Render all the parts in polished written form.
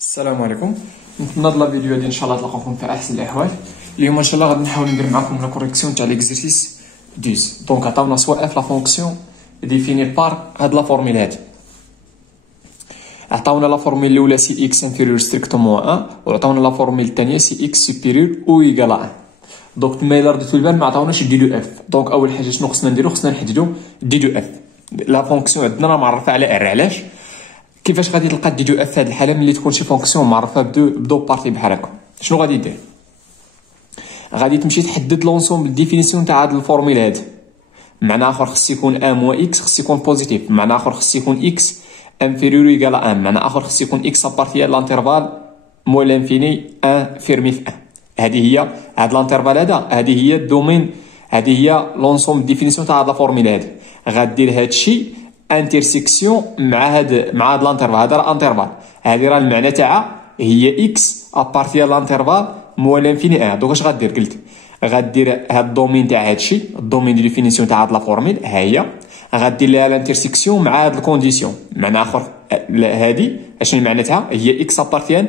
السلام عليكم. نتمنى هاد لا فيديو هادي ان شاء الله تلقاكم في احسن الاحوال. اليوم ان شاء الله غادي نحاول ندير معكم لا كوريكسيون تاع ليكزرسيس 12. دونك عطاونا سواء اف لا فونكسيون ديفيني بار هاد لا فورميل هادي. عطاونا لا فورميل الاولى سي اكس انفيريور ستريكتومون 1 وعطاونا لا فورميل الثانيه سي اكس سوبيريور او ايكال 1. دونك تما الا رديتو البال ما عطاوناش دي دو اف. دونك اول حاجه شنو خصنا نديرو؟ خصنا نحددو دي دو اف. لا فونكسيون عندنا راه معرفه على ار. علاش؟ كيفاش غادي تلقى دي دو اف في هذه الحاله ملي تكون شي فونكسيون معرفه بدو بارتي بحال هكا؟ شنو غادي دير؟ غادي تمشي تحدد لونسومبل ديفينيسيون تاع هاد الفورميل هادي. معنى اخر خص يكون ا موا اكس خص يكون بوزيتيف، معنى اخر خص يكون اكس انفيريور ايكال 1، معنى اخر خص يكون اكس ابارتي لانترفال مو لانفيني 1 فيرمي في 1. هذه هي هاد لانترفال هذه هي الدومين، هذه هي لونسومبل ديفينيسيون تاع هاد الفورميل هادي. غدير هادشي انترسيكسيون مع هاد لانترفال. هذا راه انترفال، هذه راه المعنى تاعها هي اكس ابارتي لانترفال مو لانفيني 1. دونك اش غدير؟ قلت غدير هاد الدومين تاع هادشي، الدومين دي ديفينيسيون تاع هاد لا فورميل ها هي، غدير لها الانترسيكسيون مع هاد الكونديسيون. معنى اخر هادي اشنو المعنى تاعها؟ هي اكس ابارتيان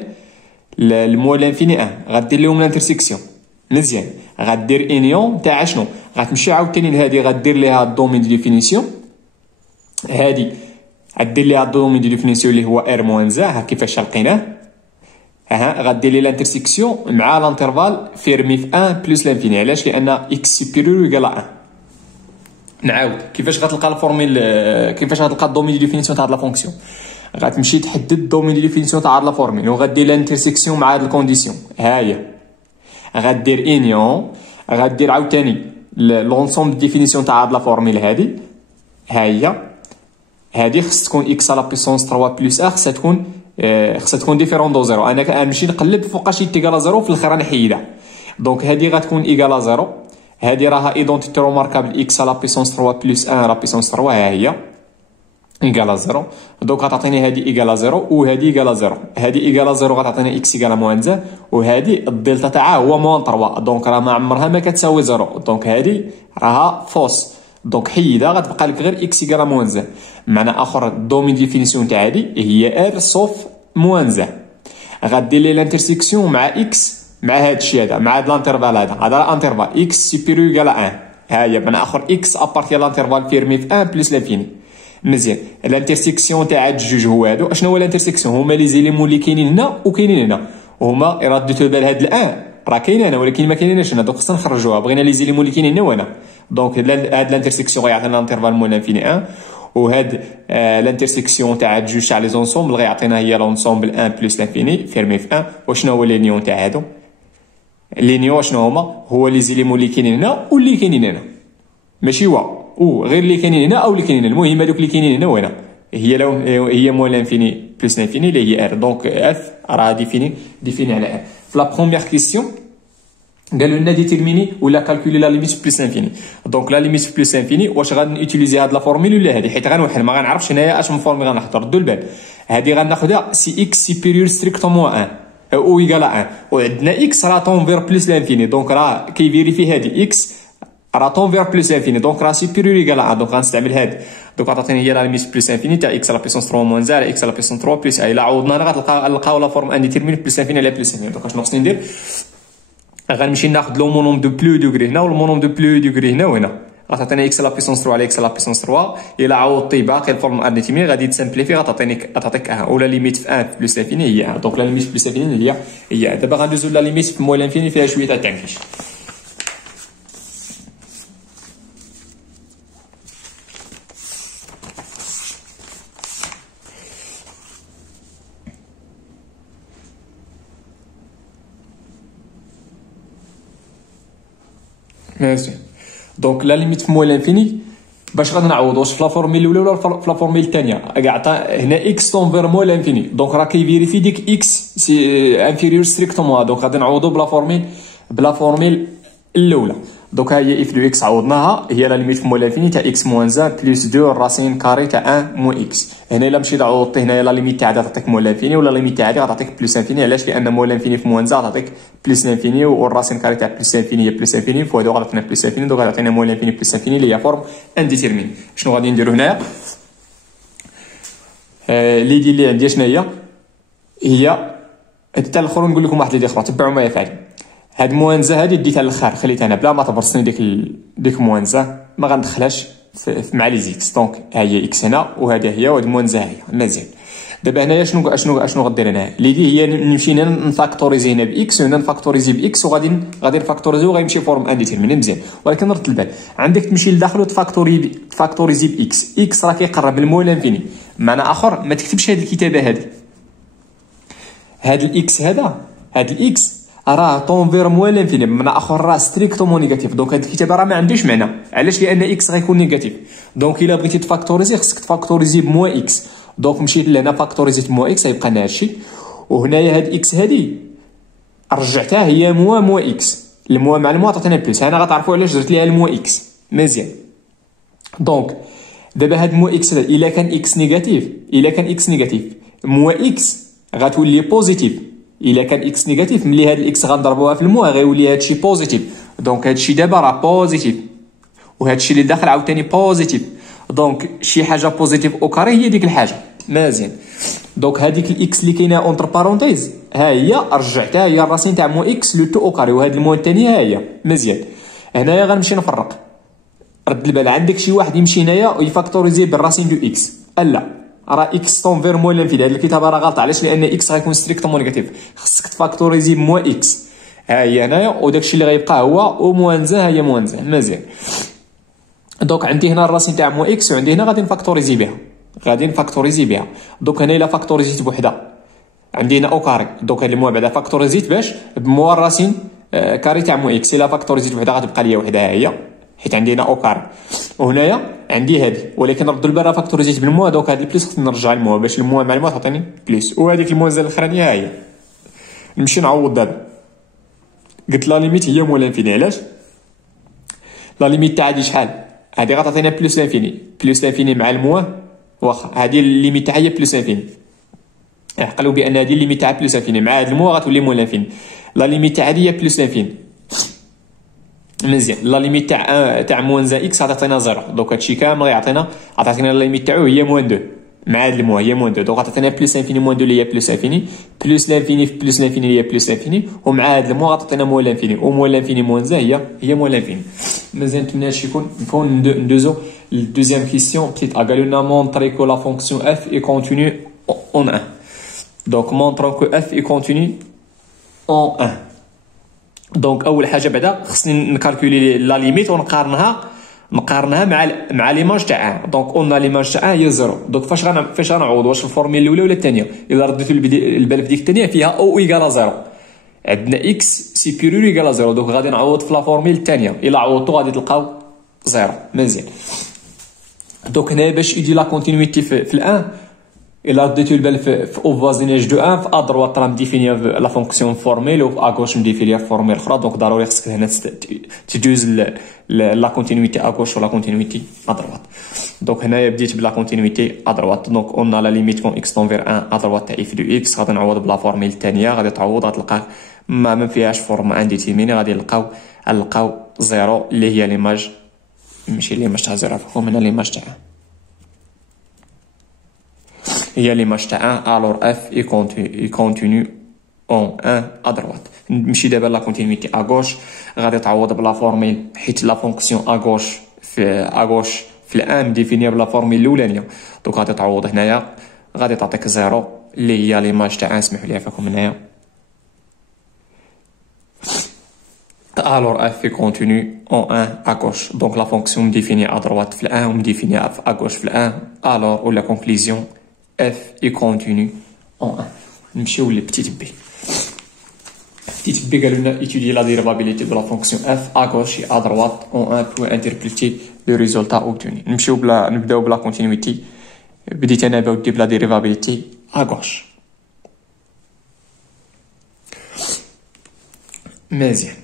المو لانفيني 1، غدير لهم الانترسيكسيون. مزيان، غدير انيون تاع شنو؟ غتمشي عاوتاني لهادي غدير ليها الدومين دي ديفينيسيون، هادي غدير ليها الدومين دي ديفينيسيون اللي هو ار موان زا. ها كيفاش لقيناه؟ ها غدير لي الانترسيكسيون مع لانترفال فيرمي في 1 بلس لانفيني. علاش؟ لان اكس سوبيريور ايكال 1. نعاود كيفاش غتلقى الفورميل، كيفاش غتلقى الدومين دي ديفينيسيون تاع هاد لا فونكسيون. غتمشي تحدد الدومين دي ديفينيسيون تاع هاد لا فورميل وغدير الانترسيكسيون مع هاد الكونديسيون. ها هي غدير انيون، غدير عاوتاني لونسومبل ديفينيسيون تاع هاد لا فورميل هادي. ها هي هادي خص تكون اكس على بيسونس 3 بلس ا، خصها تكون ديفيرون دو زيرو. انا كنمشي نقلب فوقاش ايكال زيرو في الاخر نحيدها. دونك هادي غتكون ايكال زيرو، هادي راها ايدونتيتي روماركابل اكس على بيسونس 3 بلس 1 على بيسونس 3. ها هي ايكال زيرو. دونك غتعطيني هادي ايكال زيرو وهادي ايكال زيرو. هادي ايكال زيرو غتعطيني اكس ايكال موان زا، وهادي الدلتا تاعها هو موان 3. دونك راه ما عمرها ما كتساوي زيرو. دونك هادي راها فوس. دونك حيدها غتبقى لك غير اكس ايكال موان زا. معنى اخر الدومين ديفينيسيون تاع هادي هي ار سوف موان زا. غدير لي الانترسيكسيون مع اكس مع هادشي هذا، مع هاد لانترفال هذا انترفال اكس سوبيريور ايكال 1. ها هي معنى اخر اكس ابارتي لانترفال فيرمي في 1 بلس لانفيني. مزيان، الانترسيكسيون تاع هاد الجوج هو هادو. اشنو هو الانترسيكسيون؟ هما لي زيليمون اللي كاينين هنا وكاينين هنا، وهما رديتو بال هاد الان راه كاين هنا ولكن ما كاينينش هنا. دونك خصنا نخرجوها. بغينا لي زيليمون اللي كاينين هنا وهنا. دونك هاد الانترسيكسيون غيعطينا لانترفال مو لانفيني 1، وهاد الانترسيكسيون تاع هاد جوج تاع لي زونسومبل غيعطينا هي لونسومبل 1 بلس لانفيني فيرمي في 1. وشنو هو لي نيون تاع هادو؟ لي نيون شنو هما؟ هو لي زيليمون اللي كاينين هنا واللي كاينين هنا، ماشي هو غير اللي كاينين هنا او اللي كاينين هنا. المهم هذوك اللي كاينين هنا وهنا هي مو لانفيني بلس لانفيني اللي هي ار. دونك اف راه ديفيني على ار. في لا بروميير كيسيون قالوا لنا ديتيرميني ولا كالكولي لا ليميت بلس انفيني. دونك لا ليميت بلس انفيني واش غادي نوتيليزي هاد لا فورميل ولا هادي؟ حيت غنوحل ما غنعرفش هنايا اش من فورميل غنحط. ردوا البال، هادي غناخذها سي اكس سوبيريور ستريكتومون 1 او ايكال 1، وعندنا اكس راه طونفير بلس لانفيني. دونك راه كيفيريفي هادي اكس راه طونفير بلس انفيني. دونك راه سوبيريور ايكال 1. دونك غنستعمل هاد. دونك عطاتني هي لا ليميت بلس انفيني تاع اكس على بيسونس 3 موان زا على اكس على بيسونس 3 بلس اي. لا عوضنا غنلقاو لا فورم انديتيرميني بلس انفيني على بلس انفيني. دونك شنو خصني ندير؟ غنمشي ناخذ لو مونوم دو بلو دوغري هنا والمونوم دو بلو دوغري هنا وهنا. غتعطيني اكس على بيسونس 3 على اكس على بيسونس 3. الا عوضتي باقي الفورم انديتيرميني غادي تسامبليفي غتعطيك ولا ليميت في 1 بلس انفيني هي. دونك لا ليميت بلس انفيني هي دابا غندوزو لا ليميت في موال انفيني فيها شويه تاع التنفيش. ماشي، دونك لا ليميت في موال انفيني باش غادي نعوض واش في لا فورميل الاولى ولا في لا فورميل الثانيه. كاع هنا اكس طونفير موال انفيني. دونك راه كيفيريفي ديك اكس سي انفيريور ستريكتومون. دونك غادي نعوضو بلا فورميل الاولى. دونك ها هي اف دو اكس عوضناها هي لا ليميت في موال انفيني تاع اكس موان زا بلس 2 راسين كاري تاع 1 مو اكس. هنا الا مشيت عوضتي هنايا لا ليميت تاع هذا تعطيك موال انفيني ولا ليميت تاع هذه غتعطيك بلس انفيني. علاش؟ لان موال انفيني في موان زا غتعطيك بلس انفيني والراسين كاري تاع بلس انفيني هي بلس انفيني فهادو غتعطينا بلس انفيني. دونك غتعطينا موال انفيني بلس انفيني اللي هي فورم انديتيرميني. شنو غادي نديرو هنايا؟ ليدي اللي عندي شنو هي حتى الاخر نقول لكم واحد اللي اخرى تبعوا ما يفعل. هاد موانزه هادي ديتها للاخر خليتها انا بلا ما تبرسني ديك موانزه ما غندخلهاش مع لي زيكس. دونك ها هي اكس هنا وهذا هي وهاد الموانزه هي مزيان. دابا هنايا شنو غدير هنا؟ ليدي هي نمشي هنا نفاكتوريزي هنا باكس وهنا نفاكتوريزي باكس وغادي نفاكتوريزي وغيمشي فورم انديتيرميني مزيان. ولكن رد البال عندك تمشي لداخل وتفاكتوريزي باكس. اكس راه كيقرب للمو لانفيني. معنى اخر ما تكتبش هذه الكتابه هذه. هاد الاكس هاد الاكس راه طونفير مو لانفيني. بمعنى اخر راه ستريكتومون نيجاتيف. دونك هاد الكتابه راه ما عندوش معنى. علاش؟ لان اكس غيكون نيجاتيف. دونك الا بغيتي تفاكتوريزي خصك تفاكتوريزي بمو اكس. دونك مشيت لهنا فاكتوريزيت مو اكس غيبقى لنا هادشي. وهنايا هاد اكس هادي رجعتها هي مو اكس. المو مع المو عطاتنا بلس. انا غتعرفوا علاش درت ليها المو اكس مزيان. دونك دابا هاد مو اكس الا كان اكس نيجاتيف مو اكس غتولي بوزيتيف. الا كان اكس نيجاتيف ملي هاد الاكس غنضربوها في المو غيولي هادشي بوزيتيف. دونك هادشي دابا راه بوزيتيف وهادشي اللي داخل عاوتاني بوزيتيف. دونك شي حاجه بوزيتيف او كاري هي ديك الحاجه مزيان. دونك هذيك الاكس اللي كاينه اونتر بارونتيز ها هي رجعتها هي الراسين تاع مو اكس لو تو او كاري وهاد المو الثانيه ها هي مزيان. هنايا غنمشي نفرق. رد البال عندك شي واحد يمشي هنايا ويفاكتوريزي بالراسين دو اكس. لا راه اكس طونفير مو لانفيني. هاد الكتابه راه غلطه. علاش؟ لان اكس غيكون ستريكتومون نيجاتيف. خصك تفاكتوريزي بمو اكس ها هي هنايا وداكشي اللي غيبقى هو او موانزه ها هي موانزه مزيان. دونك عندي هنا الراسين تاع مو اكس وعندي هنا غادي نفاكتوريزي بها. دونك هنا الا فاكتوريزيت بوحده عندي هنا او كاري. دونك هاد المو بعدا فاكتوريزيت باش بمو الراسين كاري تاع مو اكس. الا فاكتوريزيت بوحده غتبقى ليا وحده ها هي حيت عندي هنا او كاري. وهنايا عندي هادي ولكن ردوا البال راه فاكتوريزيت بالمو. دونك هاد البليس خصني نرجع المو باش المو مع المو تعطيني بليس. وهذيك الموازنه الاخرانيه ها هي. نمشي نعوض دابا. قلت لا ليميت هي مو لانفيني. علاش؟ لا ليميت تاع هادي شحال؟ هادي غتعطينا بلس لانفيني مع المو. واخا هادي الليميت تاعها هي بلس لانفيني. عقلوا بان هادي الليميت تاع بلس لانفيني مع هاد المو غتولي مو لانفيني. لا ليميت تاع هادي هي بلس لانفيني مزيان. لا ليميت تاع موانزا اكس غتعطينا زيرو. دونك هادشي كامل غيعطينا لا ليميت تاعو هي موان 2 مع هاد المو هي موان 2. دونك غتعطينا بلس لانفيني موان 2 اللي هي بلس لانفيني بلس لانفيني في بلس لانفيني اللي هي بلس لانفيني ومع هاد المو غتعطينا مو لانفيني ومو لانفيني موانزا هي مو لانفيني مزيان. نتمنى هادشي يكون نكون ندوزو للدوزيام كيسيون. قالوا لنا مونطري كو لا فونكسيون اف اي كونتينيو اون 1. دونك مونطرون كو اف اي كونتينيو اون 1. دونك اول حاجه بعدا خصني نكالكولي لا ليميت ونقارنها مع ليماج تاع 1. دونك قلنا ليماج تاع 1 هي 0. دونك فاش غنعوض؟ واش الفورميل الاولى ولا الثانيه؟ الا رديتو البال في ديك الثانيه فيها او ايكالا 0. عندنا اكس سيبيريور ايكالا 0. دونك غادي نعوض في لا فورميل الثانيه. الا عوضتو غادي تلقاو 0 مزيان. دونك هنا باش يجي لا كونتينيتي في الان الا رديتو البال في او فوازيناج دو 1 في ادروات راه مديفينيا لا فونكسيون فورميل وفي اغوش مديفينيا فورميل اخرى. دونك ضروري خصك هنا تجوز لا كونتينيتي اغوش ولا كونتينيتي ادروات. دونك هنايا بديت بلا كونتينيتي ادروات. دونك قلنا لا ليميت كون اكس طونفير 1 ادروات تاع اف دو اكس. غادي نعوض بلا فورميل الثانيه. غادي تعوض غتلقى ما فيهاش فورم انديتيرميني. غادي نلقاو 0 اللي هي ليماج ماشي ليماج تاع 0 فهم هنا ليماج تاع هي ليماج تاع 1. الور اف اي كونتينيو اون 1 ادروات. نمشي دابا لا كونتينيتي اغوش. غادي تعوض بلا فورميل حيت لا فونكسيون اغوش في الان ديفينير بلا فورميل الاولانيه. دونك غادي تعوض هنايا غادي تعطيك 0 اللي هي ليماج تاع 1. سمحوا لي عفاكم هنايا. الور اف كونتينيو اون 1 اغوش. دونك لا فونكسيون مديفيني ادروات في الان ومديفيني اغوش في الان. الور ولا كونكليزيون اف اي كونتينيو اون 1. نمشيو لبتيت بي. بتيت بي قالوا لنا étudier la dérivabilité de la fonction f à gauche et à droite en 1 pour interpréter le résultat obtenu. نبداو بلا كونتينيتي. بديت انا بودي بلا ديريفابيليتي à gauche. مزيان.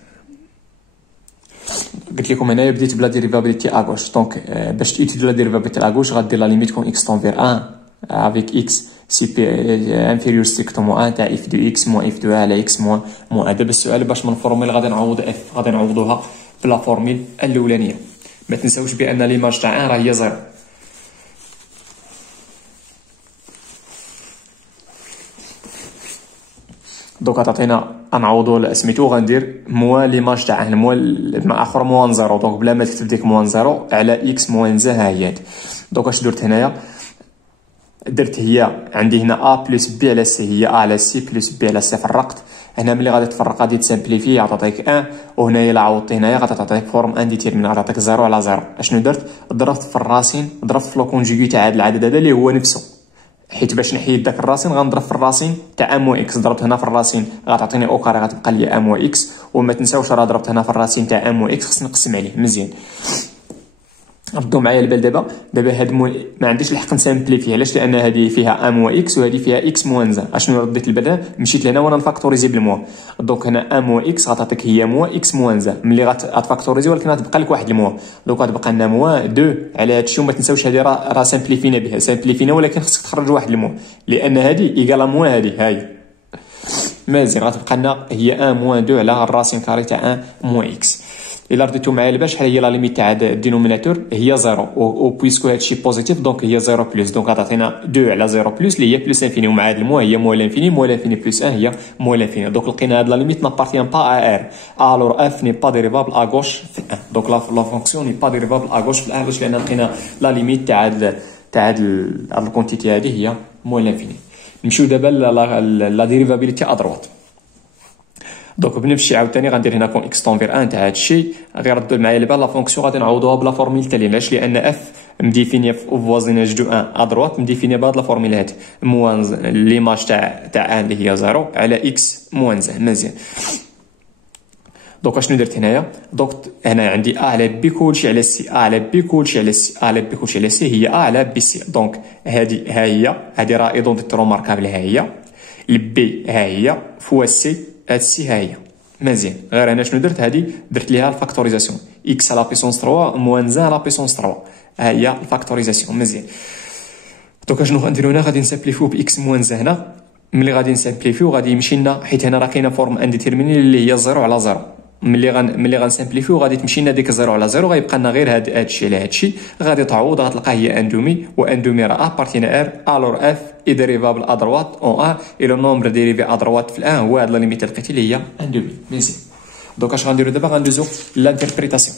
قلت لكم هنايا بديت بلا ديريفابيليتي à gauche. دونك باش تيتيدي لا ديريفابيليتي à gauche غدير لا ليميت كون x تنفير 1 avec x inférieur strictement 1 تاع f de x moins f de 1 على x moins 1. دابا السؤال باش من فورميل غادي نعوض f غادي نعوضوها بلا فورميل الاولانيه. ما تنساوش بان ليماج تاع 1 راه هي 0. دوك غتعطينا نعوضوا سميتو غندير موان ليماج تاع الموان مع اخر موان زيرو. دونك بلا ما تكتب ديك موان زيرو على اكس موان زا ها هي. دونك اش درت هنايا؟ درت هي عندي هنا ا بلس بي على سي، هي ا على سي بلس بي على سي. فرقت هنا ملي غادي تفرق غادي تسامبليفي غتعطيك 1، وهنايا الا عوضتي هنايا غتعطيك فورم انديتيرمين غتعطيك 0 على 0. اشنو درت؟ ضربت في الراسين، ضربت في لو كونجوغي تاع هذا العدد هذا اللي هو نفسه، حيت باش نحيد داك الراسين غنضرب في الراسين تاع ام و اكس. ضربت هنا في الراسين غتعطيني او كاري غتبقى لي ام و اكس، وما تنساوش راه ضربت هنا في الراسين تاع ام و اكس خصني نقسم عليه مزيان. ردوا معايا البال دابا هاد ما عنديش الحق نسامبليفي. علاش؟ لان هذه فيها ام و اكس وهذه فيها اكس موان زا. اشنو رديت البال؟ مشيت لهنا وانا نفاكتوريزي بالموا. دونك هنا ام و اكس غتعطيك هي موا اكس موان زا ملي غتفاكتوريزي، ولكن غتبقى لك واحد الموا. دونك غتبقى لنا موا 2 على هادشي. وما تنساوش هذه راه سامبليفينا بها، سامبليفينا، ولكن خصك تخرج واحد الموا لان هذه ايكالا موا هذه هاي مزيان. غتبقى لنا هي 1 موان 2 على الراسين كاري تاع 1 موا اكس. الا رديتو معايا البال شحال هي لا ليميت تاع الدينوميناتور؟ هي 0 و بويسكو هادشي بوزيتيف دونك هي 0 بلس. دونك غتعطينا 2 على 0 بلس اللي هي بلس انفيني، ومع هاد الموا هي موا لانفيني، موا لانفيني بلس 1 هي موا لانفيني. دونك لقينا هاد لا ليميت نابارتيان با ا ار الور اف ني با ديريفابل ا غوش في 1. دونك لا فونكسيون ني با ديريفابل ا غوش في 1 باش لان لقينا لا ليميت تاع هاد الكونتيتي هذه هي موا لانفيني. نمشيو دابا لا ديريفابيليتي ا دروات. دونك بنفس عاوتاني غندير هنا كون اكس طونفير 1 تاع هادشي. غير ردوا معايا البال لا فونكسيون غادي نعوضوها بلا فورميل التاليه. علاش؟ لان اف مديفينيه في فوازيناج دو 1 ا دروات مديفينيه بهاد لا فورميل هادي موان ليماج تاع 1 اللي هي 0 على اكس موان زا مزيان. دونك اشنو درت هنايا؟ دونك هنا عندي ا على بي كلشي على سي، ا على بي كلشي على سي، ا على بي كلشي على سي هي ا على بي سي. دونك هادي ها هي، هادي راه ايدونتيتي روماركابل ها هي، البي ها هي فوا سي، هاد سي ها هي مزيان. غير هنا شنو درت؟ هادي درت ليها الفاكتوريزاسيون اكس على بيسونس 3 موان زا على بيسونس 3 ها هي الفاكتوريزاسيون مزيان. دونك شنو غنديرو هنا؟ غادي نسامبليفيو باكس موان زا. هنا ملي غادي نسامبليفيو غادي يمشي لنا، حيت هنا راه كاينه فورم انديتيرميني اللي هي 0 على 0. ملي غنسامبليفيو غادي تمشي لنا ديك 0 على 0، غيبقى لنا غير هادشي على هادشي. غادي تعوض غتلقى هي اندومي، واندومي راه ابارتينا ار الور اف اي ديريفابل ا دروات اون ا اي لو نومبر ديريفي ا دروات في الان هو هاد لا ليميت لقيتي اللي هي اندومي مزيان. دونك اش غنديرو دابا؟ غندوزو لانتربريتاسيون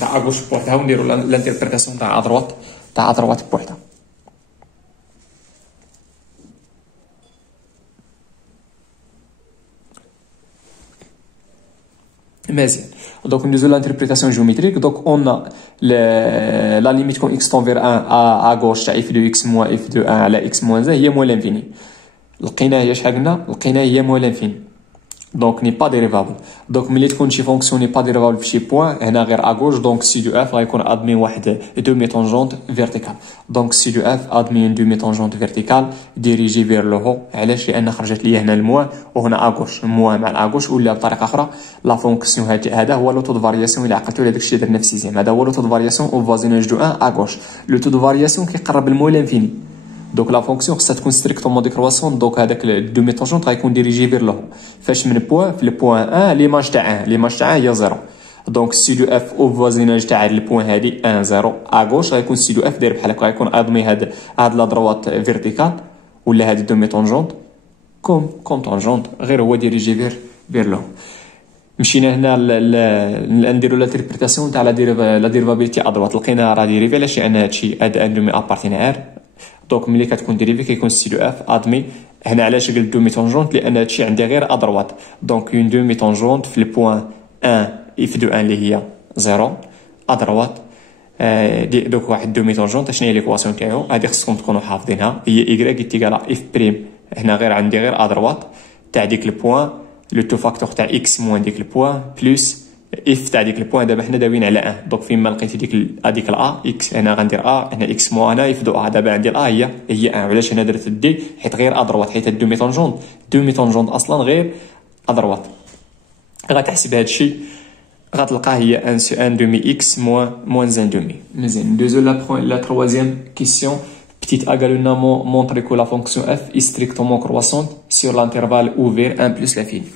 تاع اغوش بوحدها ونديرو لانتربريتاسيون تاع ا دروات بوحدها. مزيان. دونك ندوزو لانتربريتاسيون جيوميتريك. دونك اون لا ليميت كون اكس طونفير 1 ا غوش تاع اف دو اكس موان اف دو 1 على اكس موان زا هي موان لانفيني. لقينا هي شحال قلنا؟ لقينا هي موان لانفيني دونك ني با ديريفابل. دونك ملي تكون شي فونكسيون ني با ديريفابل في شي بوين هنا غير ا غوش، دونك سي دو اف غيكون ادمي واحد دومي طونجونت فيرتيكال. دونك سي دو اف ادمي دومي طونجونت فيرتيكال ديريجي فير لو هو. علاش؟ لان خرجت لي هنا الموا وهنا ا غوش، الموا مع ا غوش. ولا بطريقه اخرى لا فونكسيون هذا هو لو تو دو فارياسيون. الى عقلتوا على داكشي اللي درنا في سيزيام، هذا هو لو تو دو فارياسيون او فوازيناج دو 1 ا غوش. لو تو دو فارياسيون كيقرب الموا لانفيني. دونك لا فونكسيون خصها تكون ستريكتومون ديكرواسون. دونك هذاك دومي طونجونت غيكون ديريجي فير لو. فاش من بوين في البوين 1 ليماج تاع 1 هي 0. دونك سي دو اف او فوازيناج تاع البوين هادي 1 0 ا غوش غيكون سي دو اف داير بحال هكا، غيكون ادمي هاد لا دروات فيرتيكال ولا هادي دومي طونجونت كوم طونجونت غير هو ديريجي فير لو. مشينا هنا نديرو لانتربريتاسيون تاع لا ديريفابيليتي ا دروات. لقينا راه ديريفي. علاش؟ لان هادشي هاد اندومي ابارتينا ار. دونك ملي كتكون ديريفي كيكون سي دو اف ادمي. هنا علاش قلت دومي طونجونت؟ لان هادشي عندي غير ا دروات. دونك اون دومي طونجونت في البوين 1 اف دو 1 اللي هي 0 ا دروات. دوك واحد دومي طونجونت شنو هي ليكواسيون تاعو؟ هادي خصكم تكونوا حافظينها. هي اي تيكال اف بريم. هنا غير عندي غير ا دروات تاع ديك البوين لو تو فاكتور تاع اكس موان ديك البوين بلس اف تاع ديك البوين. دابا حنا داويين على 1. دونك فين ما لقيتي ديك الا اكس هنا غندير هنا اكس موان هنا اف دو دابا عندي هي 1. علاش هنا درت دي؟ حيت غير ا دروات، حيت الدومي طونجونت اصلا غير ا دروات. غتحسب هادشي غتلقى هي ان دومي اكس موان ان دومي. مزيان. ندوزو لا تروازيام كيسيون. Petite A galuna montre que la fonction f est strictement croissante sur l'intervalle ouvert 1 plus l'infini.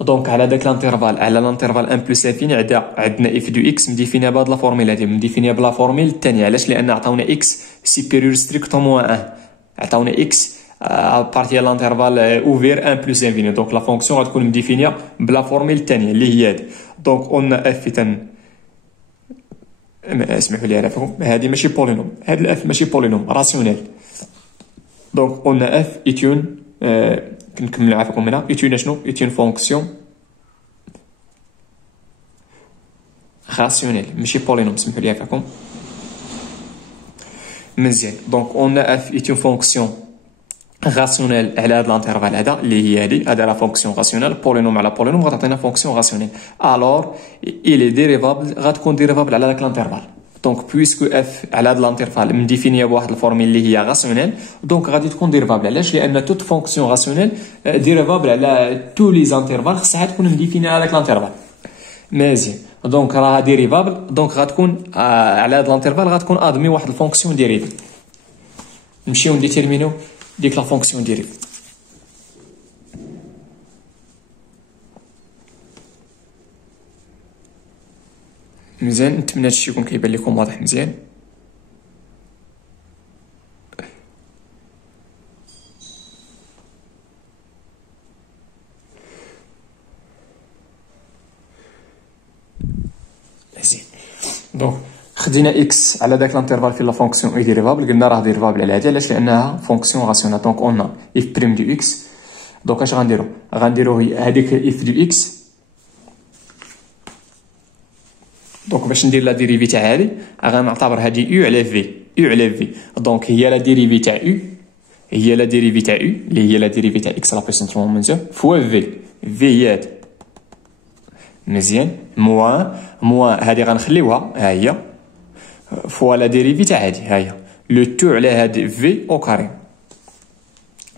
دونك على داك الانترفال، على الانترفال 1 بلس انفيني عندنا اف دو اكس مديفينيها بهاد لا فورميل هادي، مديفينيها بلا فورميل الثانيه. علاش؟ لان عطاونا اكس سيبيريور ستريكتومون 1. عطاونا اكس بارتي لانترفال اوفير 1 بلس انفيني. دونك لا فونكسيون غتكون مديفينيا بلا فورميل الثانيه اللي هي هادي. دونك قلنا اف اسمحوا لي على فهم، هذه ماشي بولينوم، هاد الاف ماشي بولينوم راسيونيل. دونك قلنا اف ايتون كنكمل عافاكم هنا ايتون شنو؟ ايتون فونكسيون راسيونيل ماشي بولينوم، سمحوا لي عافاكم مزيان. دونك قلنا اف ايتون فونكسيون راسيونيل على هاد لانترفال هذا اللي هي هذه لا فونكسيون راسيونيل. بولينوم على بولينوم غتعطينا فونكسيون راسيونيل. الور الي ديريفابل غتكون ديريفابل على داك لانترفال. دونك بويسكو اف على هاد لانترفال مديفينيا بواحد الفورميل اللي هي راسيونيل، دونك غادي تكون ديريفابل. علاش؟ لان توت فونكسيون راسيونيل ديريفابل على تو لي زانترفال خصها تكون مديفينيا على داك لانترفال. مزيان. دونك راه ديريفابل، دونك غتكون على هاد لانترفال غتكون ادمي واحد الفونكسيون ديريف. نمشيو نديتيرمينيو ديك لا فونكسيون ديريف. مزيان، نتمنى هادشي يكون كيبان لكم واضح مزيان. مزيان. دونك خدينا اكس على داك لانترفال في لا فونكسيون اي ديريفابل، قلنا راه ديريفابل على هادي. علاش؟ لانها فونكسيون راسيونال. دونك قلنا اف بريم دو اكس. دونك اش غنديرو هذيك اف دو اكس. دونك باش ندير لا ديريفي تاع هادي غنعتبر هادي يو على في، يو على في. دونك هي لا ديريفي تاع يو، هي لا ديريفي تاع يو اللي هي لا ديريفي تاع اكس لا بيسونس 3 موان فوا في، في هي هادي. مزيان. موان هادي غنخليوها ها هي فوا لا ديريفي تاع هادي ها هي لو تو على هاد في او كاري.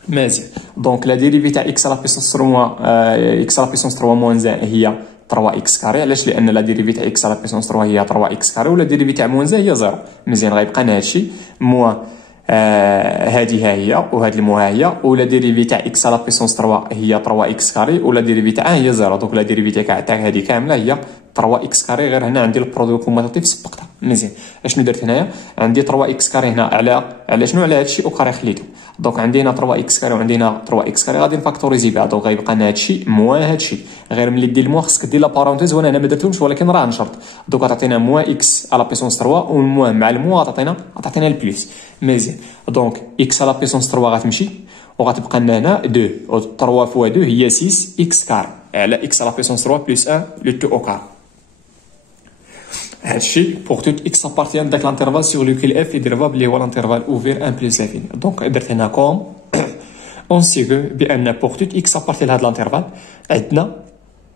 مزيان. دونك لا ديريفي تاع اكس لا بيسونس 3 اكس لا بيسونس 3 موان زان هي 3 اكس كاري. علاش؟ لان لا ديريفي تاع اكس لا بيسونس 3 هي 3 اكس كاري، ولا ديريفي تاع موان زان هي 0. مزيان. غيبقى لنا هادشي موان هادي ها هي وهاد المو ها هي، ولا ديريفي تاع اكس لا بيسونس 3 هي 3 اكس كاري، ولا ديريفي تاعها هي 0. دونك لا ديريفي تاع هادي كامله هي 3 اكس كاري، غير هنا عندي البرودوي كوموتاتيف سبقتها. مزيان. اشنو درت هنايا؟ عندي 3 اكس كاري هنا على شنو؟ على هادشي او كاري خليته. دونك عندي هنا 3 اكس كاري وعندي هنا 3 اكس كاري، غادي نفاكتوريزي بها. دونك غيبقى لنا هادشي موان هادشي. غير ملي دير الموان خصك دير لا بارونتيز، وانا ما درتهمش ولكن راه نشرط. دونك غتعطينا موان اكس على بيسونس 3 والموان مع الموان غتعطينا البليس. مزيان. دونك اكس على بيسونس 3 غتمشي وغتبقى لنا هنا 2 3 فوا 2 هي 6 اكس كار على اكس على بيسونس 3 بلس 1 لو تو او كار. هادشي بوغ توت اكس ابارتيان داك لانترفال سور لوكيل اف ديريفابل اللي هو لانترفال اوفير 1 بلس انفيني. دونك درت هنا كوم اون سي كو بان بوغ توت اكس ابارتي لهاد لانترفال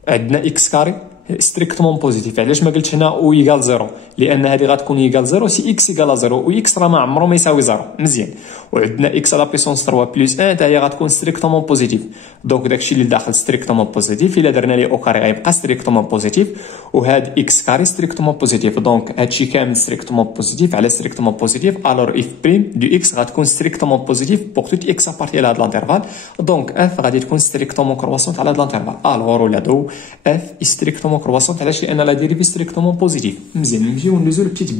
عندنا اكس كاري ستريكتومون بوزيتيف. علاش ما قلتش هنا او ايكال 0؟ لان هذه غتكون ايكال 0 سي اكس ايكال 0 و اكس راه ما عمره ما يساوي 0. مزيان. وعندنا اكس على بيسونس 3 بلس 1 حتى هي غتكون ستريكتومون بوزيتيف. دونك داكشي اللي داخل ستريكتومون بوزيتيف الا درنا ليه او كاري غيبقى ستريكتومون بوزيتيف، وهاد اكس كاري ستريكتومون بوزيتيف. دونك هادشي كامل ستريكتومون بوزيتيف على ستريكتومون بوزيتيف. الور اف بريم دو اكس غتكون ستريكتومون بوزيتيف بوغ توت اكس ابارتي لهاد لانترفال. دونك اف غادي تكون ستريكتومون كرواسونت على هاد لانترفال. الور ولا دو اف ستريكتومون كرواسونت. علاش؟ لان لا ديريفي ستريكتومون بوزيتيف. مزيان. نمشيو ندوزو لبتيت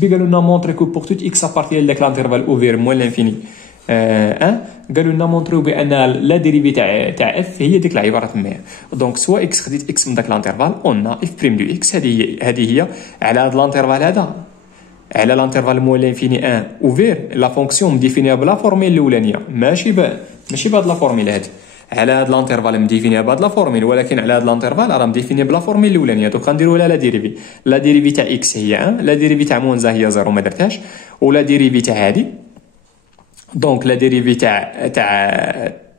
بي قالوا لنا مونطري كو بوغ توت اكس ابارتي لداك لانترفال اوفير موان لانفيني قالوا لنا مونطريو بان لا ديريفي تاع اف هي ديك العباره تمايا. دونك سوا اكس خديت اكس من داك لانترفال قلنا اف بريم دو اكس هذه هي على هذا لانترفال هذا على لانترفال موان لانفيني 1 اوفير لا فونكسيون مديفينيها بلا فورميل الاولانيه ماشي بهاد لا فورميل هذه. على هاد لانترفال مديفينيها بهاد لا فورميل، ولكن على هاد لانترفال راه مديفينيها بلا فورميل الاولانيه. دوك غنديروا لها لا ديريفي. لا ديريفي تاع اكس هي 1، لا ديريفي تاع موان هي 0 ما درتهاش، ولا ديريفي تاع هادي. دونك لا ديريفي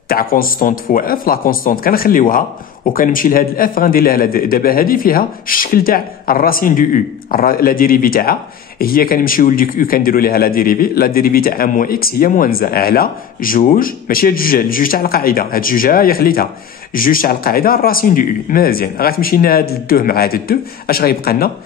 تاع كونستونت فوا اف. لا كونستونت كنخليوها وكنمشي لهاد الاف غندير لها دابا هادي فيها الشكل تاع الراسين دو او. لا ديريفي تاعها هي كنمشيو لديك او كنديروا لها لا ديريفي تاع ام اكس هي موان زان على جوج، ماشي هاد الجوج تاع القاعده، هاد الجوج هي خليتها جوج تاع القاعده الراسين دو او. مزيان. غتمشي لنا هاد الدو مع هاد الدو اش غيبقى لنا؟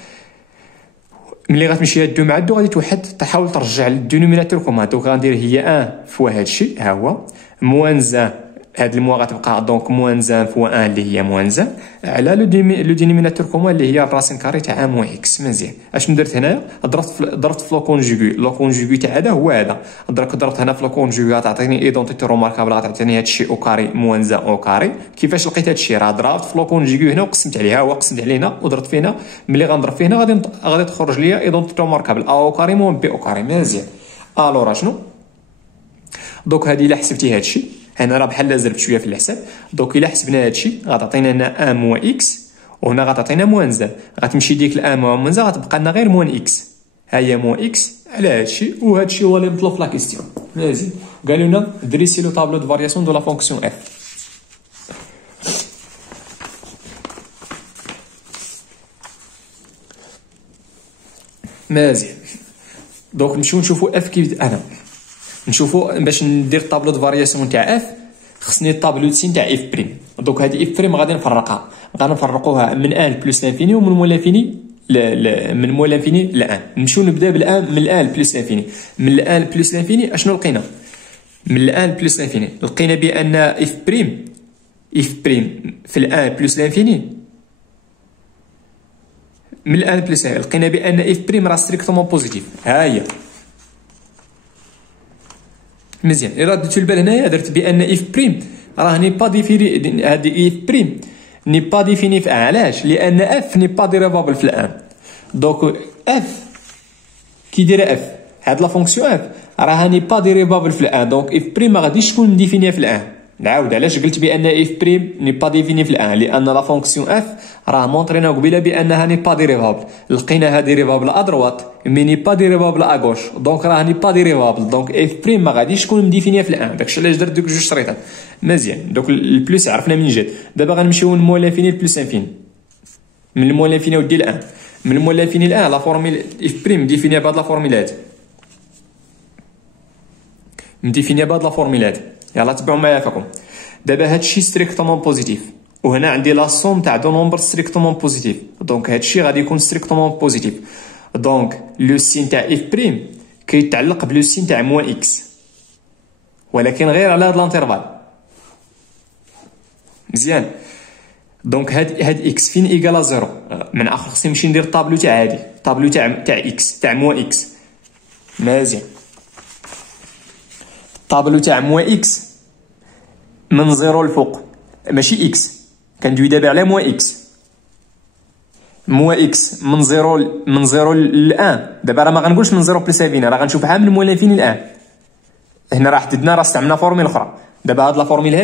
ملي غتمشي هاد 2 مع 2 غادي توحد تحاول ترجع للدينوميناتور كومان. دونك غندير هي 1 فوا هادشي ها هو موان زان هاد الموا غتبقى دونك موان زان فوا ان اللي هي موان زان على لو دينيميناتور كومون اللي هي الراسين كاري تاع موان اكس. مزيان اشنو درت هنايا؟ ضربت في لو كونجوغي. لو كونجوغي تاع هذا هو هذا. ضربت هنا في لو كونجوغي غتعطيني ايدونتيتي روماركابل، غتعطيني هادشي او كاري موان زان او كاري. كيفاش لقيت هادشي؟ راه ضربت في لو كونجوغي هنا وقسمت عليها، هو قسمت عليه هنا ودرت فيه هنا. ملي غنضرب فيه هنا غادي تخرج ليا ايدونتيتي روماركابل او كاري موان بي او كاري. مزيان الوغ شنو دوك هادي الا حسبتي هادشي هنا راه بحال زربت شويه في الحساب. دوك الا حسبنا هادشي غتعطينا هنا ان موان اكس وهنا غتعطينا موان زان. غتمشي ديك الان موان زان غتبقى لنا غير موان اكس. ها هي موان اكس على هادشي، وهادشي هو اللي مطلوب في لا كيستيون. مزيان قالوا لنا دريسي لو طابلو دو فارياسيون دو لا فونكسيون اف. مزيان دونك نمشيو نشوفوا اف كيف انا نشوفوا باش ندير طابلو دو فارياسيون تاع اف. خصني الطابلو تسين تاع اف بريم. دونك هذه اف بريم غادي نفرقها، غنفرقوها من ان بلس لانفيني ومن مول لانفيني من مول لانفيني ل ان. نمشيو نبدا بالان من الان بلس لانفيني. من الان بلس لانفيني اشنو لقينا؟ من الان بلس لانفيني لقينا بان اف بريم في الان بلس لانفيني. من الان بلس لقينا بان اف بريم راه ستريكتومون بوزيتيف. ها هي مزيان. الا رديتو البال هنايا درت بان اف بريم راه ني با ديفيني. هادي اف بريم ني با ديفيني في ان. علاش؟ لان اف ني با ديريفابل في الان. دونك اف كي دايره اف هاد لا فونكسيون اف راه ني با ديريفابل في الان. دونك اف بريم ما غاديش تكون ديفينيها في الان. نعاود علاش قلت بان اف بريم ني با ديفيني في الان؟ لان لا فونكسيون اف راه مونطرينا قبيله بانها ني با ديريفابل. لقيناها ديريفابل ادروات مي ني با ديريفابل اغوش. دونك راه ني با ديريفابل. دونك اف بريم ما غاديش تكون مديفينيها في الان. داكشي علاش درت دوك جوج شريطات. مزيان دوك البلوس عرفنا منين جات. دابا غنمشيو من مول لانفيني لبلوس انفيني. من المول لانفيني ودي الان. من المول لانفيني الان لا فورميل اف بريم مديفينيها بهاد لا فورميل هادي. مديفينيها بهاد لا فورميل هادي. يلاه تبعوا معايا فيكم. دابا هادشي ستريكتومون بوزيتيف وهنا عندي لا سوم تاع دو نومبر ستريكتومون بوزيتيف. دونك هادشي غادي يكون ستريكتومون بوزيتيف. دونك لو سين تاع اف بريم كيتعلق بلو سين تاع موان اكس ولكن غير على هاد لانترفال. مزيان دونك هاد اكس فين ايكالا زيرو. من اخر خصني نمشي ندير طابلو تاع هادي. طابلو تاع اكس تاع موان اكس. مزيان طابلو تاع موان اكس من زيرو الفوق ماشي اكس. كندوي دابا على موان اكس. موان اكس من زيرو لان. دابا راه ما غنقولش من زيرو بلس انفيني، راه غنشوفها من موان انفيني الان. هنا راه حددنا راه استعملنا فورميل اخرى. دابا هاد لا فورميل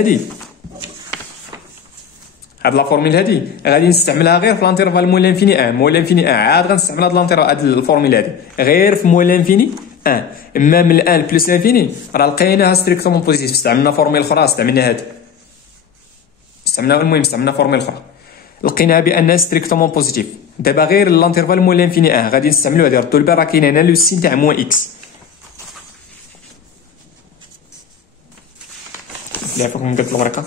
هادي غادي نستعملها غير في لانترفال موان انفيني ان. موان انفيني ان عاد غنستعمل هاد الفورميل هادي غير في موان انفيني ان. اما من الان بلس انفيني راه لقيناها ستريكتومون بوزيتيف. استعملنا فورميل اخرى. استعملنا فورميل اخرى لقيناها بان ستريكتومون بوزيتيف. دابا غير لانترفال موان لانفيني ان غادي نستعملو هادي. ردوا البال راه كاين هنا لو سين تاع موان اكس. لا فيكم قلت الورقه.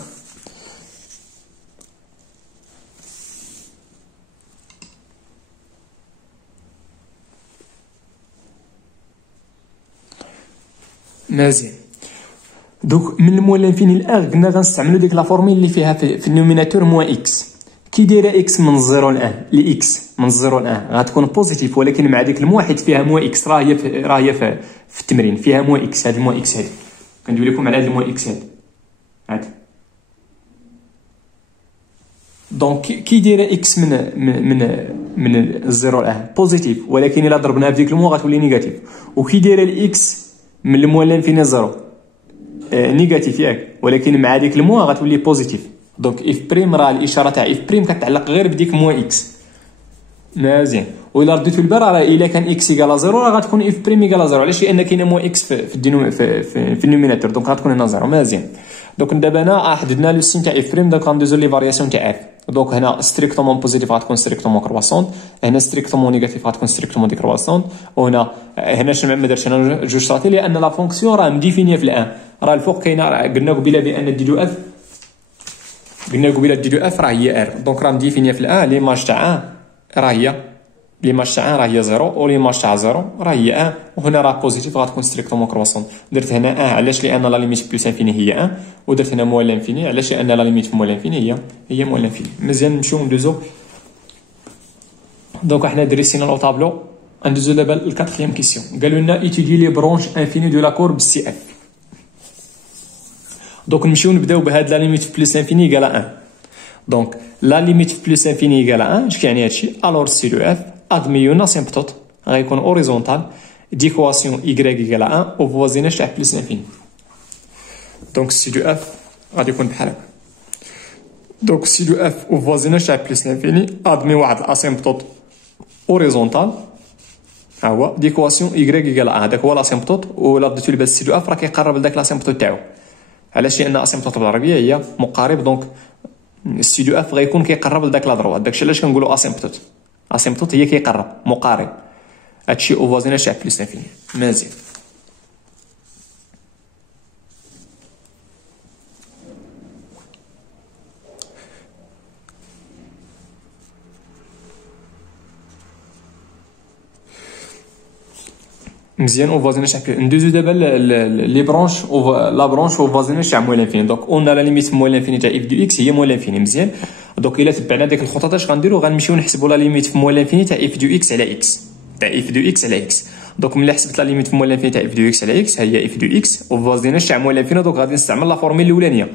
مزيان دوك من الموان لانفيني الان قلنا غنستعملو ديك لا فورميل اللي فيها في النوميناتور موان اكس. كي دايره اكس من زيرو لان لاكس من زيرو لان غتكون بوزيتيف ولكن مع ديك الموحد فيها موان اكس. راه هي في التمرين فيها موان اكس. هاد الموان اكس هادي كندوي لكم على هاد الموان اكس هادي. دونك كي دايره اكس من الزيرو لان بوزيتيف ولكن الا ضربناها في ديك الموان غتولي نيجاتيف. وكي دايره الاكس من الموان لانفيني زيرو نيجاتيف ياك ولكن مع ديك الموان غتولي بوزيتيف. دونك اف بريم راه الاشاره تاع اف بريم كتعلق غير بديك موان اكس. مزيان والا رديتو البال راه الا كان اكس ايكالا زيرو راه غتكون اف بريم ايكالا زيرو. علاش؟ لان كاينه موان اكس في النوميناتور. دونك غتكون هنا زيرو. مزيان دونك دابا هنا حددنا لو سين تاع اف بريم. دونك غندوزو لي فارياسيون تاع اف. دونك هنا ستريكتومون بوزيتيف غتكون ستريكتومون كرواسونت. هنا ستريكتومون نيجاتيف غتكون ستريكتومون ديكرواسونت. وهنا شنو ما درتش انا جوج شرطي لان لا فونكسيون راه مديفينيه في الان. راه الفوق كاينه قلنا قبيله بان دي دو اف. قلنا قبيله دي دو اف راه هي ار. دونك راه مديفينيه في الان ليماج تاع ان راه هي ليماج تاع 1 راه هي 0 وليماج تاع 0 راه هي 1 وهنا راه بوزيتيف غتكون ستريكتومون كروسون. درت هنا 1 علاش؟ لان لا ليميت بلس انفيني هي 1 ودرت هنا موال لانفيني علاش؟ لان لا ليميت في موال لانفيني هي موال لانفيني. مزيان نمشيو ندوزو دونك حنا دريسينا لو طابلو. ندوزو دابا الكاتريام كيسيون. قالوا لنا ايتودي لي برونش انفيني دو لا كورب سي اف. دونك نمشيو نبداو بهاد لا ليميت في بلس انفيني ايكال 1. دونك لا ليميت في بلس انفيني ايكال 1 اش كيعني هادشي؟ الور سي دو اف ادميون اسيمبتوت غيكون اوريزونتال ديكواسيون y ايكال 1 او فوازيناج تاع بلس انفيني. دونك سي دو اف غادي يكون بحال هكا. دونك سي دو اف او فوازيناج تاع بلس انفيني ادمي واحد الاسيمبتوت اوريزونتال ها هو ديكواسيون y ايكال 1. هذاك هو الاسيمبتوت ولا بديتو لباس سي دو اف راه كيقرب لذاك الاسيمبتوت تاعو. علاش؟ لان اسيمبتوت بالعربيه هي مقارب. دونك سي دو اف غيكون كيقرب لذاك لا دروات. داكشي علاش كنقولوا اسيمبتوت. اسيمبتوت هي كيقرب مقارب. هادشي او فوازيناج تاع بلس انفيني. مزيان مزيان او فوازيناج تاع ندوزو دابا لي برونش او لا برونش او فوازيناج تاع موال لانفيني. دونك اون لا ليميت موال لانفيني تاع اف دو اكس هي موال لانفيني. مزيان دونك الا تبعنا ديك الخطوات اش غنديرو؟ غنمشيو نحسبوا لا ليميت في موال لانفيني تاع اف دو اكس على اكس تاع اف دو اكس على اكس. دونك ملي حسبت لا ليميت في موال لانفيني تاع اف دو اكس على اكس هي اف دو اكس او فوازيناج تاع موال لانفيني. دونك غادي نستعمل لا فورميل الاولانيه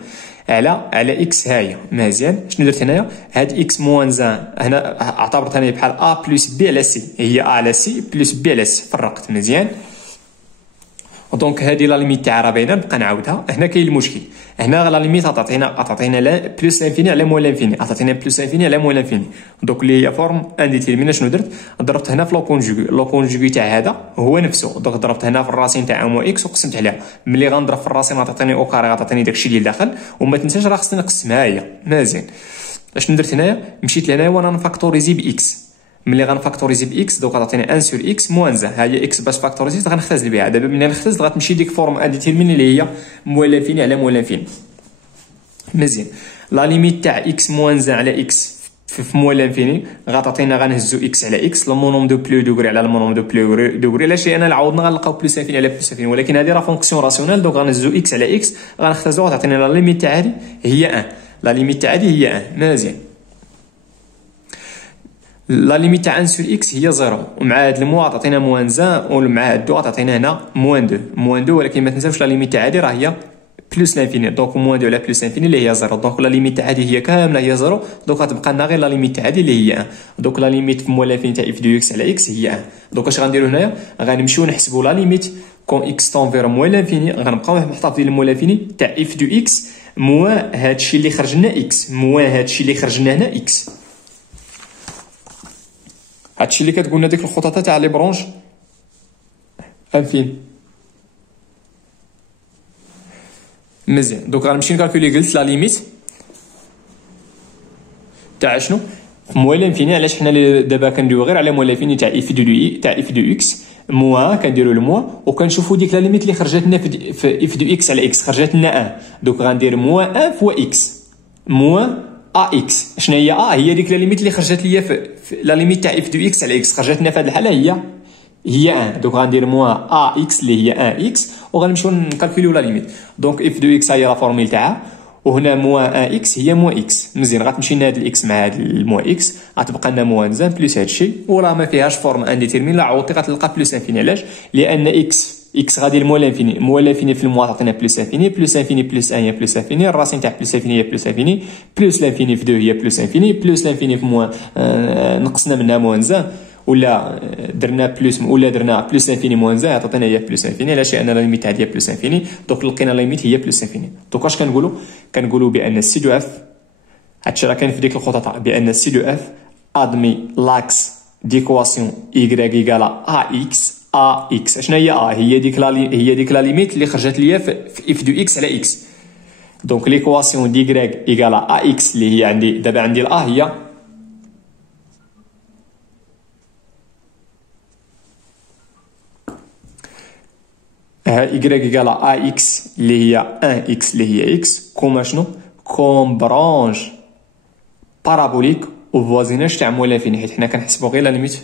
على اكس هاهي. مزيان شنو درت هنايا؟ هاد اكس موان زان هنا اعتبرت هنا بحال ا بلس بي على سي. هي ا على سي بلس بي على سي فرقت. مزيان دونك هذه لا ليميت تاعها راه باينه نبقى نعاودها. هنا كاين المشكل. هنا لا ليميت تعطينا لا بلس انفيني على موال انفيني. عطاتينا بلس انفيني على موال انفيني. دونك اللي هي فورم انديتيرمينا. شنو درت؟ ضربت هنا في لو كونجوغي تاع هذا هو نفسه. دونك ضربت هنا في الراسين تاع مو اكس وقسمت عليها. ملي غنضرب في الراسين غتعطيني او كاري غتعطيني داكشي اللي داخل. وما تنساش راه خصني نقسمها هي. مزيان شنو درت هنايا؟ مشيت لهنايا وانا نفاكتوريزي باكس. ملي غنفاكتوريزي باكس دوك غتعطيني 1 سور اكس موان زان. ها هي اكس باش فاكتوريزيت غنختزل بها. دابا ملي نختزل غتمشي ديك فورم انديتيرميني اللي هي موال انفيني على موال انفيني. مزيان لا ليميت تاع اكس موان زان على اكس في موال انفيني غتعطينا غنهزو اكس على اكس لو مونوم دو بلو دوغري على المونوم دو بلو دوغري. علاش؟ لان عاودنا غنلقاو بلس انفيني على بلس انفيني ولكن هذه راه فونكسيون راسيونال. دونك غنهزو اكس على اكس غنختزو غتعطينا لا ليميت تاع هذه هي 1. لا ليميت تاع هذه هي 1. مزيان لا ليميت تاع 1 سور اكس هي 0 ومع هاد الموا عطينا موان زان ومع هاد دو عطينا هنا موان 2 ولكن ما تنساوش لا ليميت تاع هادي راه هي بلس لانفيني. دونك موان 2 على بلس لانفيني اللي هي 0. دونك لا ليميت تاع هادي هي كامله هي 0. دونك غتبقى لنا غير لا ليميت تاع هادي اللي هي 1. دونك لا ليميت في موال لانفيني تاع اف دو اكس على اكس هي 1. دونك اش غنديرو هنايا؟ غنمشيو نحسبوا لا ليميت كون اكس طون فير موال لانفيني. غنبقاو محتفظين الموال لانفيني تاع اف دو اكس موا هادشي اللي خرج لنا اكس موا هادشي اللي خرج لنا هنا اكس. هادشي اللي كتقولنا ديك الخطوط تاع لي برونش انفين. مزيان دوك غنمشي نكالكولي. قلت لا ليميت تاع شنو؟ في موال انفيني. علاش حنا دابا كندويو غير على موال انفيني تاع اف دو اكس موا كنديرو الموا وكنشوفو ديك لا ليميت اللي خرجت لنا في اف دو اكس على اكس خرجت لنا 1. دوك غندير موا 1 فوا اكس موا ا اكس. شنو هي هي ديك لا ليميت اللي خرجت ليا في لا ليميت تاع اف دو اكس على اكس خرجت لنا في هذه الحاله هي 1. دوك غندير موا ا اكس اللي هي 1 اكس وغنمشيو نكالكوليو لا ليميت. دونك اف دو اكس هي لا فورميل تاعها وهنا موا 1 اكس هي موا اكس. مزيان غتمشي لنا هاد الاكس مع هاد الموا اكس غتبقى لنا موا زان بلس هادشي وراه ما فيهاش فورم انديتيرمين. لا عوضتي غتلقى بلس انفيني. علاش؟ لان اكس غادي الموال انفيني. موال انفيني في الموا تعطينا بلس انفيني بلس انفيني بلس 1 هي بلس انفيني. الراسين تاع بلس انفيني هي بلس انفيني بلس لانفيني في 2 هي بلس انفيني بلس لانفيني في موا نقصنا منها موان زان ولا درنا بلس ولا درنا بلس انفيني موان زان عطاتنا هي بلس انفيني. علاش؟ لان لا ليميت هي بلس انفيني. دونك لقينا لا ليميت هي بلس انفيني. دونك واش كنقولوا بان السي دو اف هادشي راه كاين في ديك الخطوط بان السي دو اف ادمي لاكس ديكواسيون y ايكال ا اكس ا اكس. شنو هي هي ديك لا ليميت اللي خرجت ليا في اف دو اكس على اكس. دونك ليكواسيون دي y ايكال ا اكس اللي هي عندي دابا عندي الا هي y ايكال ا اكس اللي هي 1 اكس اللي هي اكس كوما شنو كوم برانش بارابوليك وفوازيناج تاع موال انفيني. حيت حنا كنحسبوا غير لا ليميت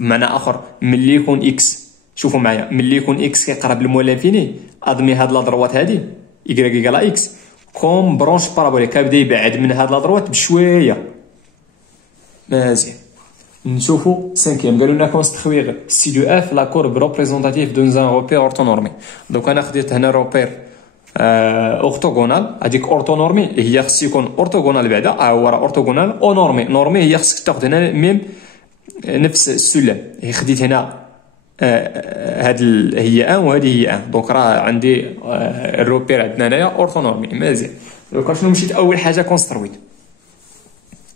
بمعنى اخر ملي يكون اكس، شوفوا معايا، ملي يكون اكس كيقرب لموال لانفيني ادمي هاد لا دروات هادي ايكغيك ايكالا اكس كوم برونش بارابوليك كيبدا يبعد من هاد لا دروات بشويه. مزيان نشوفوا سانكيام قالوا لنا كونستخويغ سي دو اف لا كورب ريبريزونتاتيف دون زان روبير اورتونورمي. دونك انا خديت هنا روبير اورتوغونال، هذيك اورتونورمي هي خص يكون اورتوغونال بعدا هو راه اورتوغونال، او نورمي نورمي هي خصك تاخذ هنا ميم نفس السلم. هي خديت هنا هاد هي ان وهذه هي ان، دونك راه عندي الروبير عندنا هنايا اورتونورمي. مزيان دونك شنو مشيت اول حاجه كونسترويت.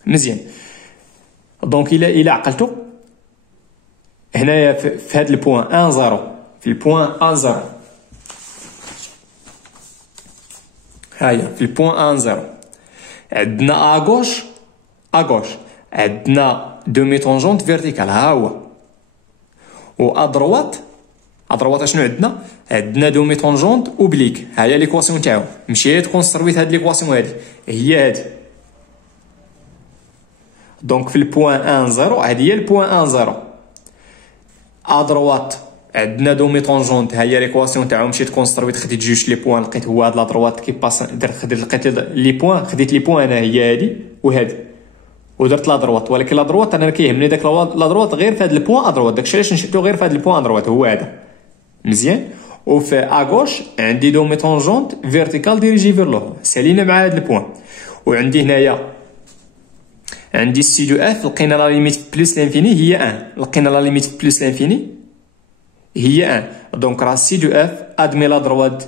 مزيان دونك الى عقلتو هنايا في هاد البوان 1 0 في البوان 1 0 هيا في البوان 1 0 عندنا اغوش عندنا دومي طونجونت فيرتيكال ها هو، و ادروات شنو عندنا دومي طونجونت اوبليك ها هي ليكواسيون تاعو. مشيت كونسترويت هاد ليكواسيون هادي هي هادي. دونك في البوان 1 0 هادي هي البوان 1 0 ادروات عندنا دومي طونجونت ها هي ليكواسيون تاعو. مشيت كونسترويت خديت جوج لي بوان لقيت هو هاد لا دروات كي باس لقيت لي بوان، خديت لي بوان انا هي هادي وهادي ودرت لا دروات، ولكن لا دروات انا كيهمني داك لا دروات غير في هاد البوان ادروات، داكشي علاش نشدو غير في هاد البوان ادروات هو هذا. مزيان وفي اغوش عندي دومي طونجونت فيرتيكال ديريجي فير لو سالينا مع هاد البوان. وعندي هنايا عندي السي دو اف لقينا لا ليميت بلس لانفيني هي 1، لقينا لا ليميت بلس لانفيني هي 1. دونك راه سي دو اف ادمي لا دروات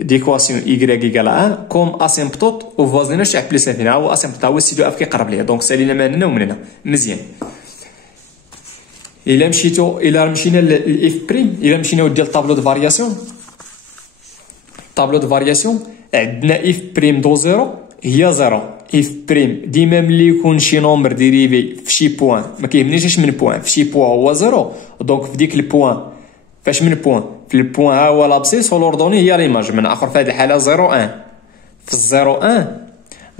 ديكواسيون ايكغيك ايكال 1 كوم اسيمبتوت وفوازيناج تاع بلس لانفيني، هو اسيمبتوت هو السي دو اف كيقرب ليا. دونك سالينا من هنا ومن هنا. مزيان الا مشينا للاف بريم، الا مشينا وديال طابلو دو فارياسيون عندنا اف بريم دو زيرو هي زيرو. اف بريم ديما ملي يكون شي نومبر ديريفي في شي بوان ما كيهمنيش اش من بوان، في شي بوان هو زيرو. دونك في ديك البوان فاش من بوان في البوان ها هو لابسيس ولوردوني هي ليماج. من اخر في هذه الحاله 0 1 في الزيرو 1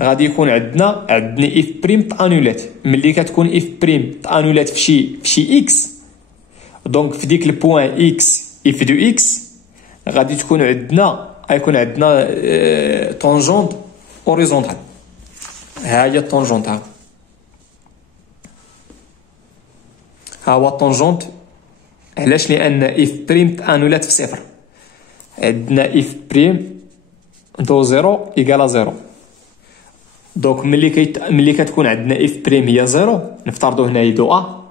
غادي يكون عندنا اف بريم تانولات. ملي كتكون اف بريم تانولات في شي اكس، دونك في ديك البوان اكس اف دو اكس غادي تكون غيكون عندنا طونجونت اوريزونتال. ها هي الطونجونت ها هو الطونجونت. علاش؟ لان اف بريم تانولات في صفر. عندنا اف بريم دو زيرو ايكالا زيرو. دونك ملي كتكون عندنا اف بريم هي زيرو نفترضوا هنا دو ا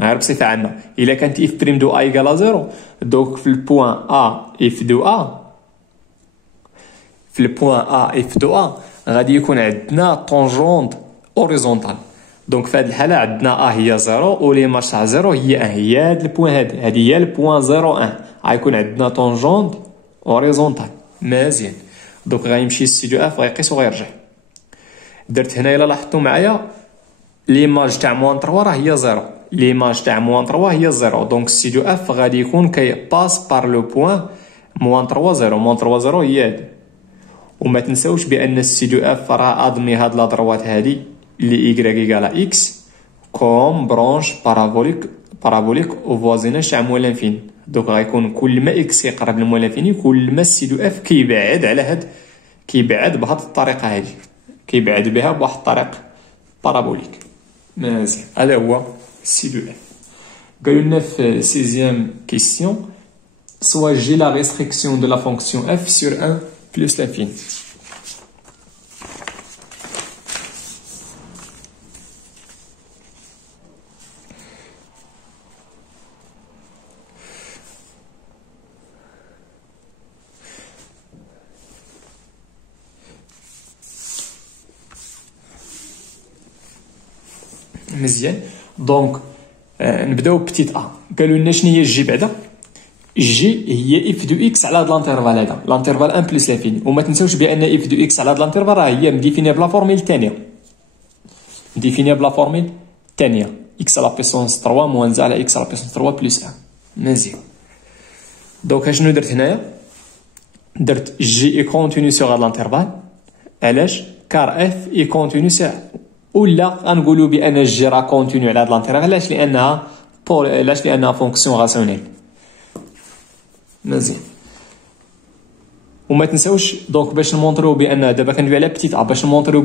غير بصفه عامه. الا كانت اف بريم دو ا ايكالا زيرو دونك في البوان ا اف دو ا غادي يكون عندنا طونجونت اوريزونتال. دونك في هذه الحاله عندنا ا هي زيرو وليماج تاع زيرو هي 1. هي هاد البوان هذه هي البوان 0 1 غيكون عندنا طونجونت اوريزونتال. مزيان دونك غيمشي السي دو اف غيقيس وغيرجع. درت هنا الا لاحظتوا معايا ليماج تاع موان 3 راه هي زيرو، ليماج تاع موان 3 هي زيرو. دونك السي دو اف غادي يكون كي باس بار لو بوان موان 3 0. موان 3 0 هي هادي. وما تنساوش بان السي دو اف راه ادمي هاد لا دروات هادي اللي ايكغيك ايكالا اكس كوم برونش بارابوليك او فوازيناج تاع موال لانفيني. دونك غيكون كل ما اكس يقرب لموال لانفيني كل ما السي دو اف كيبعد على هاد بهاد الطريقه هادي، كيبعد بها بواحد الطريق بارابوليك. مزيان هذا هو السي دو اف. قالوا لنا في 16e question soit j'ai la restriction de la fonction f sur 1 plus l'infini. مزيان دونك نبداو بتيت ا. قالوا لنا شنو هي الجي بعدا؟ جي هي اف دو اكس على هاد لانترفال هذا، لانترفال 1 بلس لانفيني. وما تنساوش بان اف دو اكس على هاد لانترفال راه هي مديفينيه بلا فورميل الثانيه، اكس على بيسونس 3 موان زا على اكس على بيسونس 3 بلس 1. مزيان دونك شنو درت هنايا؟ درت جي اي كونتينيو سور هاد لانترفال. علاش؟ كار اف اي كونتينيو ولا غنقولوا بان جي راه كونتينيو على هاد لانتيرفال. علاش لانها فونكسيون راسيونيل. مزيان. وما تنساوش دونك باش نمونطريو بان دابا كندوي على بتيت باش نمونطريو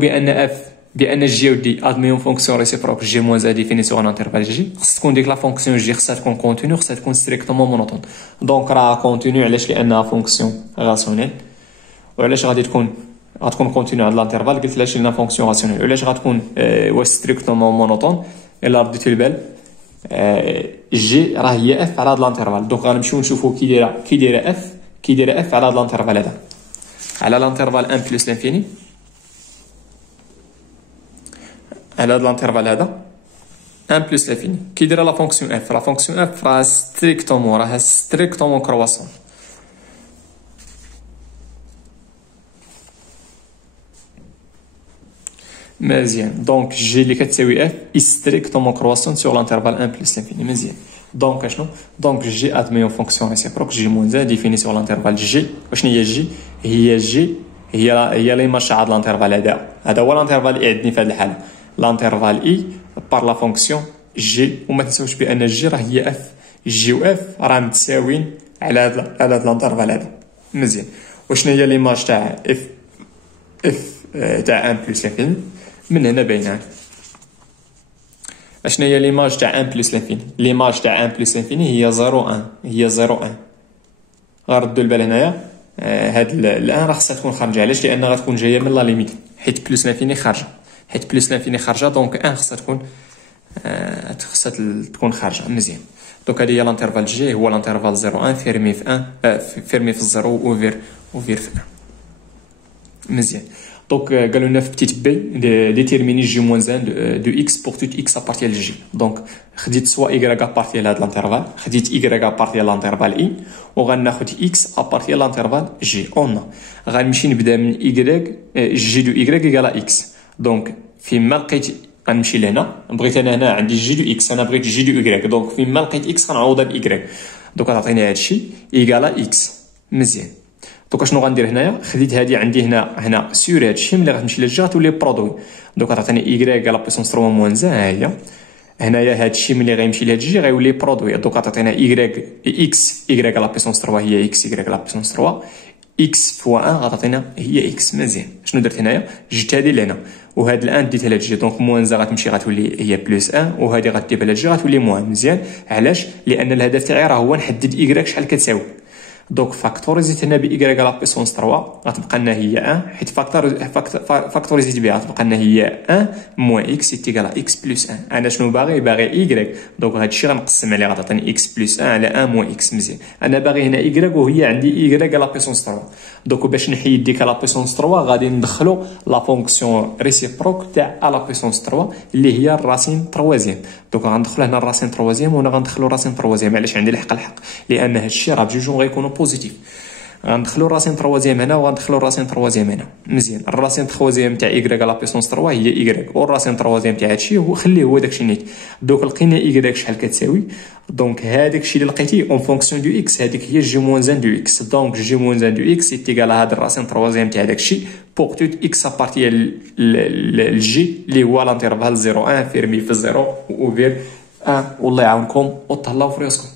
بان جي ودي ادميون فونكسيون ريسيبروك جي موان ا ديفيني سور ان انترفال جي، خص تكون ديك لا فونكسيون جي خصها تكون كونتينيو، خصها تكون ستريكتومون مونوتون. دونك راه كونتينيو علاش لانها فونكسيون راسيونيل. وعلاش غادي غتكون كونتينيو على الانترفال؟ قلت علاش لانها فونكسيون راسيونيل. وعلاش غتكون واش ستريكتومون مونوتون؟ الا رديتو البال جي راه هي اف على هاد الانترفال. دونك غنمشيو نشوفو كي دايره اف على هاد الانترفال هذا، على الانترفال 1 بلس لانفيني، على هاد الانترفال هذا 1 بلس لانفيني. كي دايره لا فونكسيون اف؟ لا فونكسيون اف راه ستريكتومون كرواسون. مزيان. دونك جي اللي كتساوي اف ستريكتومون كرواسون سور لانترفال 1 بلس لانفيني. مزيان. دونك اشنو؟ دونك جي ادميون فونكسيون ريسيبروك جي موان ا ديفيني سور لانترفال جي. وشنو هي جي؟ هي ليماج تاع هاد لانترفال هذا هو الانترفال اللي عندني في هذه الحاله، لانترفال اي بار لا فونكسيون جي. وما تنساوش بان جي راه هي اف، جي و اف راه متساويين على هذا الانترفال هذا. مزيان. وشنو هي ليماج تاع اف تاع 1 بلس لانفيني؟ من هنا باينه. اشنا هي ليماج تاع 1 بلس لانفيني؟ ليماج تاع 1 بلس لانفيني هي 0 1، هي 0 1. غردوا البال هنايا هاد الان راه خصها تكون خارجه. علاش؟ لان غتكون جايه من لا ليميت، حيت بلس لانفيني خارجه، دونك 1 خصها تكون خارجه. مزيان. دونك هذه هي لانترفال جي، هو لانترفال 0 1 فيرمي في 1 فيرمي في 0 اوفير في 1. مزيان. دونك قالوا لنا في بتيت بي ديتيرميني جي موان 1 دو اكس بور توت اكس ابارتي لجي. دونك خديت سوا ايكغيك ابارتي لهاد لانترفال، خديت ايكغيك ابارتي لانترفال اي، وغناخد اكس ابارتي لانترفال جي. اون غنمشي نبدا من ايكغيك جي دو ايكغيك ايكالا اكس. دونك فيما لقيت غنمشي لهنا، بغيت انا هنا عندي جي دو اكس، انا بغيت جي دو ايكغيك. دونك فيما لقيت اكس غنعوضها بايكغيك. دونك غتعطيني هادشي ايكالا اكس. مزيان. دونك شنو غندير هنايا؟ خديت هادي عندي هنا سور هادشي، ملي غتمشي للجي غتولي برودوي. دونك غتعطيني ايكغيك على بيسونس 3 موان 1. ها هي هنايا هادشي ملي غيمشي لهاد الجي غيولي برودوي. دونك غتعطينا ايكغيك اكس ايكغيك على بيسونس 3 هي اكس ايكغيك على بيسونس 3 اكس فوا 1 غتعطينا هي اكس. مزيان. شنو درت هنايا؟ جبت هادي لهنا وهاد الان ديتها لهاد الجي. دونك موان غتمشي غتولي هي بلس 1 وهادي غديبها لهاد الجي غتولي موان. مزيان. علاش؟ لان الهدف تاعي راه هو نحدد ايكغيك شحال كتساوي. دونك فاكتوريزيت هنا بايكغيك على بيسونس 3 غتبقى لنا هي 1، حيت فاكتوريزيت بها غتبقى لنا هي 1 موان اكس تيكالا اكس بلس 1. انا شنو باغي ايكغيك. دونك هادشي غنقسم عليه غتعطيني اكس بلس 1 على 1 موان اكس. مزيان. انا باغي هنا ايكغيك وهي عندي ايكغيك على بيسونس 3. دونك باش نحيد ديك على بيسونس 3 غادي ندخلو لا فونكسيون ريسيبروك تاع على بيسونس 3 اللي هي الراسين تروازيام. دونك غندخلو هنا الراسين تروازيام وهنا غندخلو الراسين تروازيام. علاش عندي الحق؟ لان هادشي راه بجوجهم غيكونوا بوزيتيف. غندخلو الراسين تروازيام هنا وغندخلو الراسين تروازيام هنا. مزيان. الراسين تروازيام تاع ايكغيك على بيسونس 3 هي ايكغيك، والراسين تروازيام تاع هادشي هو خليه هو داكشي نيت. دونك لقينا ايكغيك شحال كتساوي. دونك هذاك الشيء اللي لقيتيه اون فونكسيون دو اكس هذيك هي جي موان 1 دو اكس. دونك جي موان 1 دو اكس تيكال هذا الراسين تروازيام تاع داك الشيء بور توت اكس ابارتي الجي اللي هو لانترفال 0 1 فيرمي في 0 اوفير 1. والله يعاونكم وتهلاو في راسكم.